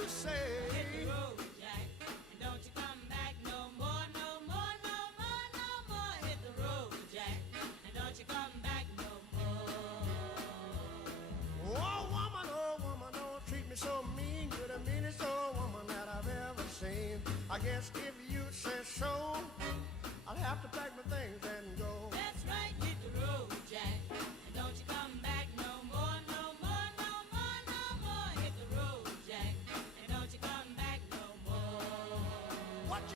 you say, hit the road, Jack, and don't you come back no more, no more, no more, no more. Hit the road, Jack, and don't you come back no more. oh woman, don't treat me so mean. You're the meanest old woman that I've ever seen. I guess if you say so, I'll have to pack